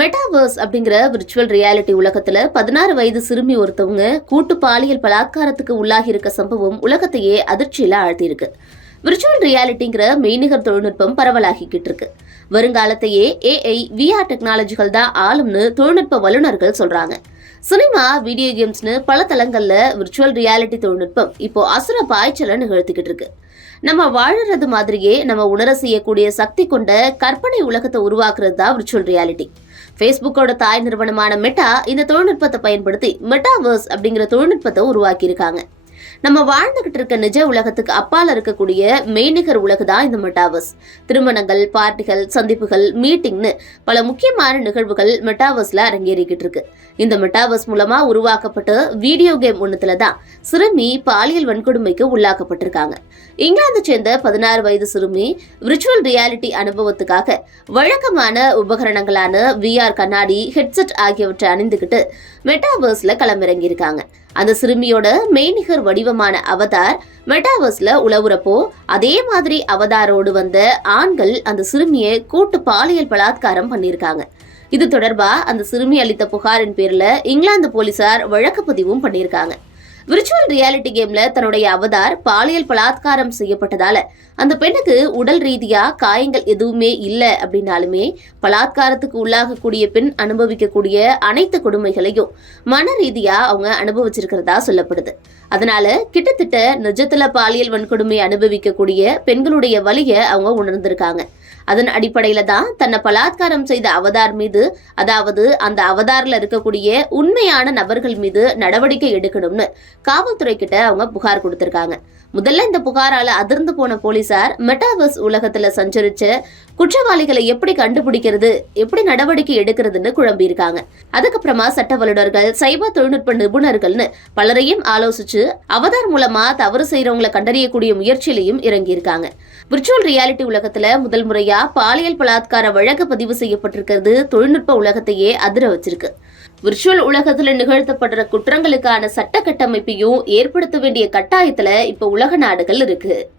Metaverse அப்படிங்கிற virtual reality உலகத்துல பதினாறு வயது சிறுமி ஒருத்தவங்க கூட்டு பாலியல் பலாத்காரத்துக்கு உள்ளாகி இருக்க சம்பவம் உலகத்தையே அதிர்ச்சியில ஆழ்த்தியிருக்கு. விர்ச்சுவல் ரியாலிட்டிங்கிற மெய்நிகர் தொழில்நுட்பம் பரவலாகிக்கிட்டு இருக்கு வருங்காலத்தையே ஏஐ விஆர் டெக்னாலஜிகள் தான் ஆளும்னு தொழில்நுட்ப வல்லுநர்கள் சொல்றாங்க. சினிமா வீடியோ கேம்ஸ்னு பல தளங்கள்ல விர்ச்சுவல் ரியாலிட்டி தொழில்நுட்பம் இப்போ அசுர பாய்ச்சலை நிகழ்த்திக்கிட்டு இருக்கு நம்ம வாழறது மாதிரியே நம்ம உணர செய்யக்கூடிய சக்தி கொண்ட கற்பனை உலகத்தை உருவாக்குறது தான் விர்ச்சுவல் ரியாலிட்டி. ஃபேஸ்புக்கோட தாய் நிறுவனமான மெட்டா இந்த தொழில்நுட்பத்தை பயன்படுத்தி மெட்டாவர்ஸ் அப்படிங்கிற தொழில்நுட்பத்தை உருவாக்கியிருக்காங்க. நம்ம வாழ்ந்துகிட்டு இருக்க நிஜ உலகத்துக்கு அப்பால இருக்கக்கூடிய மெய்நிகர் உலகு தான் இந்த மெட்டாவர்ஸ் திருமணங்கள் பார்ட்டிகள் சந்திப்புகள் மீட்டிங்னு பல முக்கியமான நிகழ்வுகள் மெட்டாவர்ஸ்ல அரங்கேறிக்கிட்டு இருக்கு. இந்த மெட்டாவர்ஸ் மூலமா உருவாக்கப்பட்ட வீடியோ கேம் ஒண்ணுத்துல தான் சிறுமி பாலியல் வன்கொடுமைக்கு உள்ளாக்கப்பட்டிருக்காங்க. இங்கிலாந்து சேர்ந்த பதினாறு வயது சிறுமி விர்ச்சுவல் ரியாலிட்டி அனுபவத்துக்காக வழக்கமான உபகரணங்களான விஆர் கண்ணாடி ஹெட்செட் ஆகியவற்றை அணிந்துகிட்டு மெட்டாவர்ஸ்ல களமிறங்கியிருக்காங்க. அந்த சிறுமியோட மெய்நிகர் வடிவமான அவதார் மெட்டாவர்ஸ்ல உழவுறப்போ அதே மாதிரி அவதாரோடு வந்த ஆண்கள் அந்த சிறுமியை கூட்டு பாலியல் பலாத்காரம் பண்ணியிருக்காங்க. இது தொடர்பா அந்த சிறுமி அளித்த புகாரின் பேர்ல இங்கிலாந்து போலீசார் வழக்கு பதிவும் பண்ணியிருக்காங்க. விர்ச்சுவல் ரியாலிட்டி கேம்ல தன்னுடைய அவதார் பாலியல் பலாத்காரம் செய்யப்பட்டதால அந்த பெண்ணுக்கு உடல் ரீதியா காயங்கள் எதுவுமே இல்லை அப்படின்னாலுமே பலாத்காரத்துக்கு உள்ளாகக்கூடிய பெண் அனுபவிக்கக்கூடிய அனைத்து கொடுமைகளையும் மன ரீதியா அவங்க அனுபவிச்சிருக்கிறதா சொல்லப்படுது. அதனால கிட்டத்தட்ட நிஜத்துல பாலியல் வன்கொடுமை அனுபவிக்கக்கூடிய பெண்களுடைய வழியை அவங்க உணர்ந்திருக்காங்க. அதன் அடிப்படையில தான் தன்னை பலாத்காரம் செய்த அவதார் மீது அதாவது அந்த அவதார்ல இருக்கக்கூடிய உண்மையான நபர்கள் மீது நடவடிக்கை எடுக்கணும்னு காவல்துறை கிட்ட அவங்க புகார் கொடுத்திருக்காங்க. முதல்ல இந்த புகாரால அதிர்ந்து போன போலீசார் மெட்டாவர்ஸ் உலகத்துல சஞ்சரிச்ச குற்றவாளிகளை எப்படி கண்டுபிடிக்கிறது எப்படி நடவடிக்கை எடுக்கிறதுன்னு குழம்பியிருக்காங்க. அதுக்கப்புறமா சட்ட வல்லுநர்கள் சைபர் தொழில்நுட்ப நிபுணர்கள்னு பலரையும் ஆலோசிச்சு அவதார் மூலமா தவறு செய்யறவங்களை கண்டறியக்கூடிய முயற்சியிலையும் இறங்கியிருக்காங்க. விர்ச்சுவல் ரியாலிட்டி உலகத்துல முதல் முறையா பாலியல் பலாத்கார வழக்கு பதிவு செய்யப்பட்டிருக்கிறது. தொழில்நுட்ப உலகத்தையே அதிர வச்சிருக்கு. விர்ச்சுவல் உலகத்துல நிகழ்த்தப்படுற குற்றங்களுக்கான சட்ட கட்டமைப்பையும் ஏற்படுத்த வேண்டிய கட்டாயத்துல இப்ப உலக நாடுகள் இருக்கு.